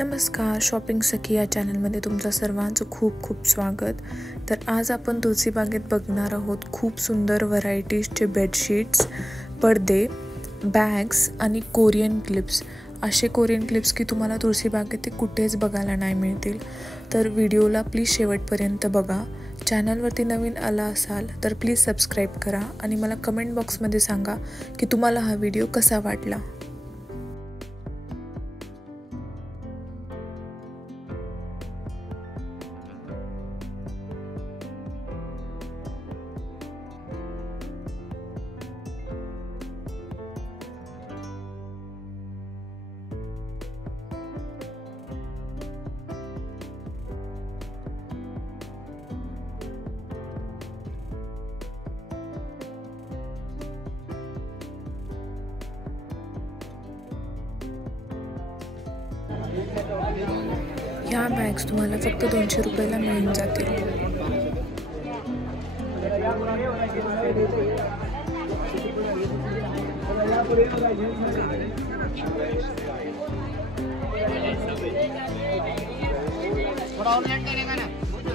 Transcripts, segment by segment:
नमस्कार, शॉपिंग सखी या चॅनलमध्ये तुमचं सर्वांचं खूप खूप स्वागत। तर आज आपण तुळशीबागेत बघणार आहोत खूप सुंदर व्हरायटीजचे बेडशीट्स, पडदे, बॅग्स आणि कोरियन क्लिप्स। असे कोरियन क्लिप्स की तुम्हाला तुळशीबागेत ते कुठेच बघायला नाही मिळतील। तर व्हिडिओला प्लीज शेवटपर्यंत बघा। चॅनलवरती नवीन आला असाल तर प्लीज सबस्क्राईब करा आणि मला कमेंट बॉक्समध्ये सांगा की तुम्हाला हा व्हिडिओ कसा वाटला। ह्या बॅग्स तुम्हाला फक्त 200 रुपयाला मिळून जातील।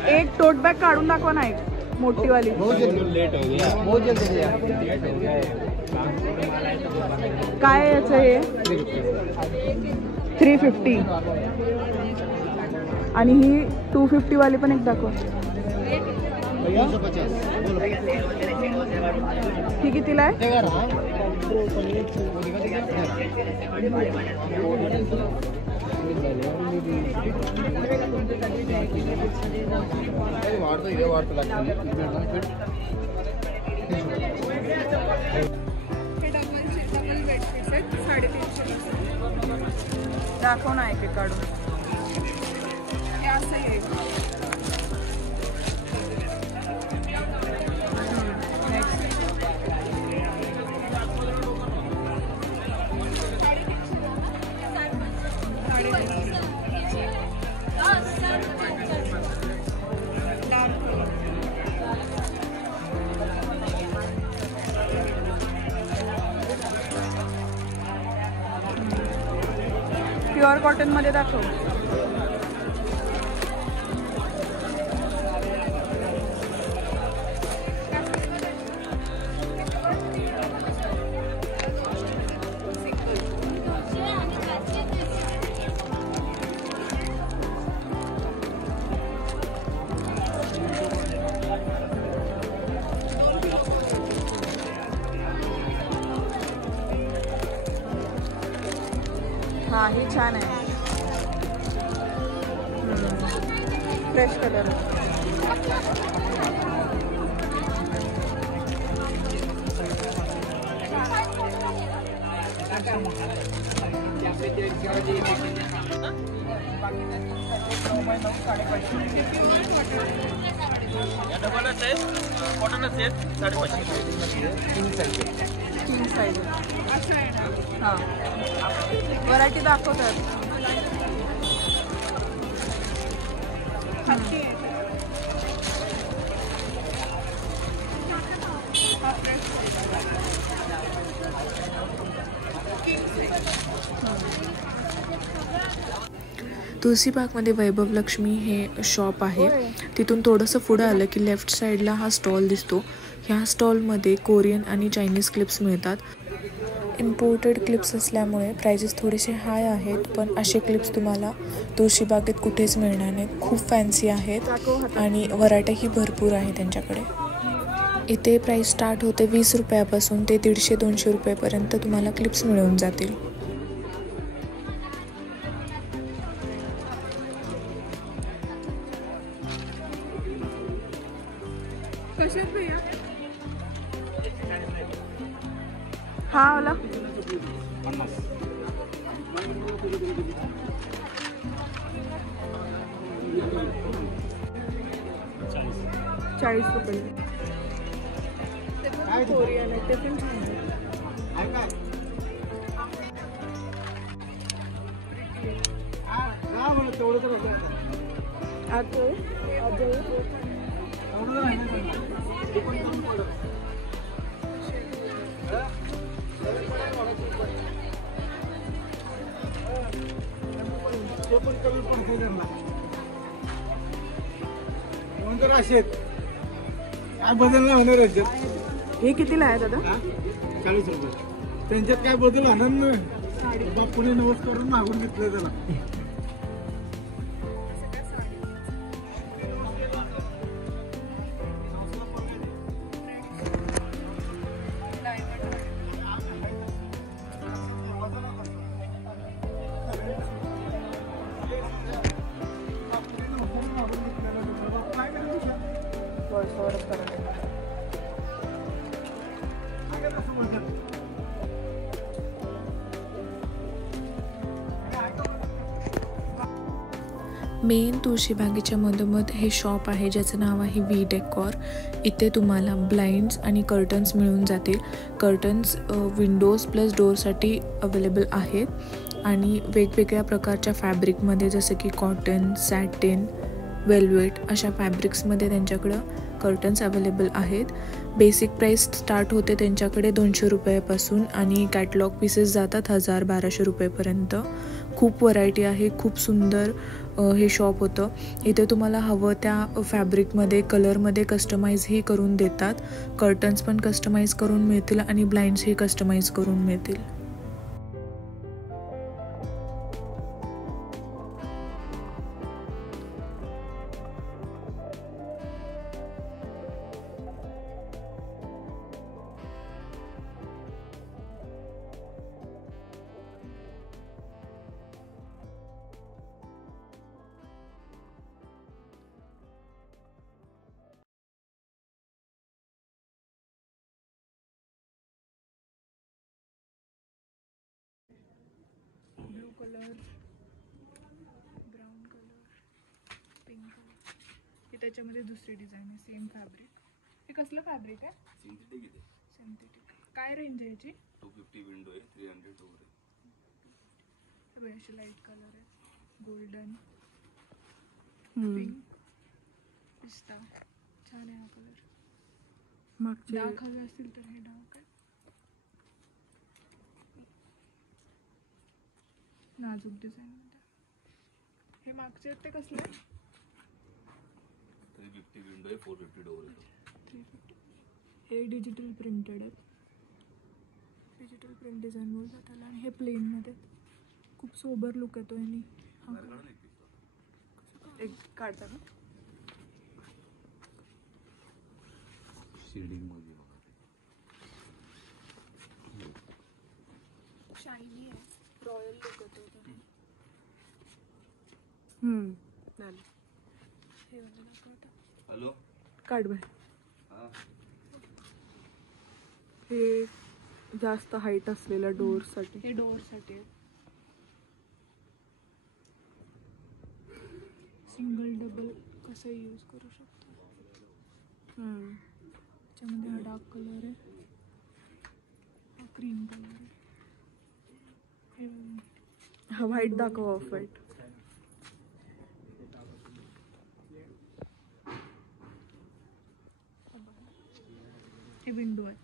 एक टोट बॅग काढून दाखवा ना, एक मोठी वाली। काय याचं हे 350 आणि ही 250 वाली पण एक दाखवा। ही कितीला आहे? दाखव ना एक काढून। असं आहे प्युअर कॉटन मध्ये दाखव। हाँ, ही छान आहे, फ्रेश कलर। तीन साइज हाँ, व्हरायटी दाखवतात। तुळशीबागमध्ये वैभव लक्ष्मी हे शॉप आहे। तिथून थोडंसं पुढे आलं की लेफ्ट साईडला हा स्टॉल दिसतो। ह्या स्टॉलमध्ये कोरियन आणि चायनीज क्लिप्स मिळतात। इम्पोर्टेड क्लिप्स असल्यामुळे प्राइजेस थोडेसे हाय आहेत, पण असे क्लिप्स तुम्हाला तुळशीबागेत कुठेच मिळणार नाहीत। खूप फॅन्सी आहेत आणि व्हरायटीही भरपूर आहे त्यांच्याकडे। इथे प्राइस स्टार्ट होते 20 रुपयापासून ते 150-200 रुपयापर्यंत तुम्हाला क्लिप्स मिळून जातील। हा वाला 40 रुपये। कोरियन आहे ते पण छान तो पण कलर पडते त्यांना कोणतर असे काय बदल नाही होणार याच्यात. हे कितीला आहे दादा? 40 रुपये. त्यांच्यात काय बदल होणार नाही. बापूने नवस करून मागून घेतलं त्याला. मेन तुळशीबागेच्या मधोमध हे शॉप आहे ज्याचं नाव आहे वी डेकॉर. इथे तुम्हाला ब्लाइंड्स आणि कर्टन्स मिळून जातील. कर्टन्स विंडोज प्लस डोअरसाठी अवेलेबल आहेत आणि वेगवेगळ्या प्रकारच्या फॅब्रिकमध्ये जसं की कॉटन, सॅटिन, वेल्वेट अशा फॅब्रिक्समध्ये त्यांच्याकडं कर्टन्स अवेलेबल आहेत. बेसिक प्राईस स्टार्ट होते त्यांच्याकडे 200 रुपयापासून आणि कॅटलॉग पीसेस जातात 1000-1200 रुपयेपर्यंत. खूप व्हरायटी आहे. खूप सुंदर हे शॉप होतं. इथे तुम्हाला हवं त्या फॅब्रिकमध्ये कलरमध्ये कस्टमाइजही करून देतात. कर्टन्स पण कस्टमाइज करून मिळतील आणि ब्लाइंड्सही कस्टमाइज करून मिळतील. Blue colour, brown colour, pink colour. ही त्याच्यामध्ये दुसरी डिझाईन आहे. Same fabric. हे कसलं फॅब्रिक आहे? सिंथेटिक आहे. सिंथेटिक. काय रेंज आहे याची? 250 विंडो आहे, 300 डोर आहे. अशी लाईट कलर आहे. गोल्डन, पिंक, पिस्ता. छान आहे हा कलर. मागचे डार्क हवे असतील तर हे डार्क आहे. नाजूक डिझाईन मध्ये. हे मागचे आहेत ते कसले? 350 विंडो आहे, 450 डोर आहे. 350. हे डिजिटल प्रिंटेड आहेत. डिजिटल प्रिंट डिझाईन बोलतात त्याला. आणि हे प्लेन मध्ये खूप सोबर लुक येतो यांनी. एक काढता का? शेडिंग मध्ये शायनी आहे. रॉयल लुक येतो. झालं. हे वाला दाखवतो. हॅलो काढ बाय. हां हे जास्त हाईट असलेल्या डोअरसाठी. हे डोअरसाठी आहे. सिंगल डबल कसं यूज करू शकतो. त्याच्यामध्ये हा डार्क कलर आहे. हा क्रीम कलर आहे. हे हा व्हाईट दाखव. Off white. हे विंडो आहे.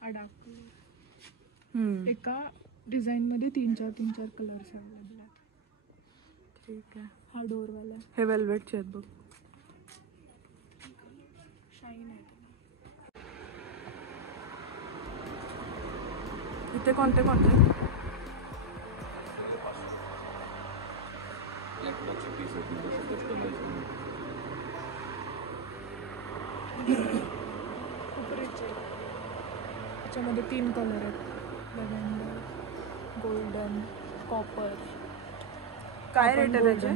हा डार्क कलर. एका डिझाईन मध्ये 3-4 कलर्स अवेलेबल आहेत. ठीक आहे. हा डोरवाला आहे. हे वेल्वेटचे आहेत बघ. शाईन आहे. इथे कोणते कोणते? लॅपटॉपचे पीस आहेत, कस्टमाइज खूप रिच आहे. त्याच्यामध्ये 3 कलर आहेत. Lavender, golden, copper. काय रेट आहे त्याचे?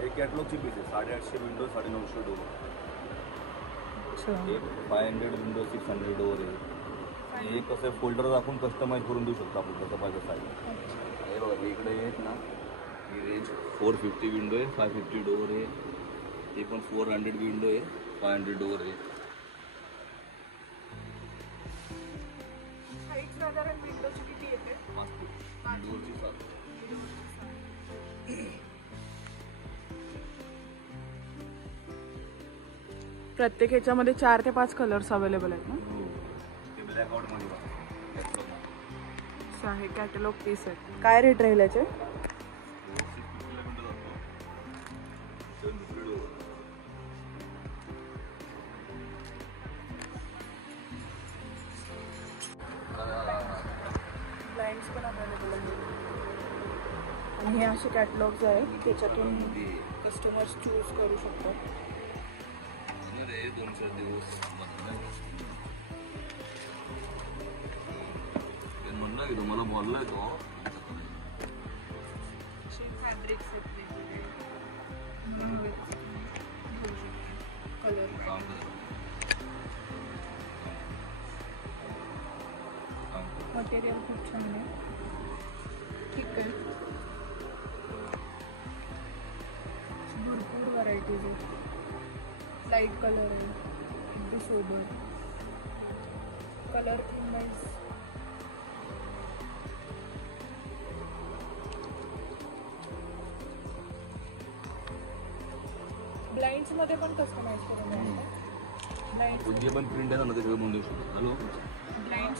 हे कॅटलॉगचे पीस आहे. 850 विंडो, 950 डोर. अच्छा. हे 500 विंडो, 600 डोर आहे. हे कसं फोल्डर दाखवून कस्टमाइज करून देऊ शकतो आपण कसं पाहिजे साईज. हे बघा इकडे आहेत ना, ही रेंज 450 विंडो आहे, 550 डोर आहे. हे पण 400 विंडो आहे, 500 डोर आहे. साईज साधारण विंडोची किती येते? 5 डोरची 7. प्रत्येक ह्याच्यामध्ये 4 ते 5 कलर्स अवेलेबल आहेत ना? ते ब्लॅक आउट मध्ये आहे कॅटलॉग पीस आहे. काय रेट राहील याचे? ब्लाइंड्स पण अवेलेबल आहेत आणि हे असे कॅटलॉग्स आहेत त्याच्यातून कस्टमर्स चूज करू शकतात. म्हणलं की तुम्हाला बोललाय तो फॅब्रिक्स कलर मटेरियल खूप छान आहे. ठीक आहे, भरपूर व्हरायटीज आहेत. लाईट कलर आहे, अगदी sober colour theme wise. Blinds मध्ये पण कस्टमाइज करून कोणती पण प्रिंट आहे ना ते सगळं बनवू शकतो. Hello blinds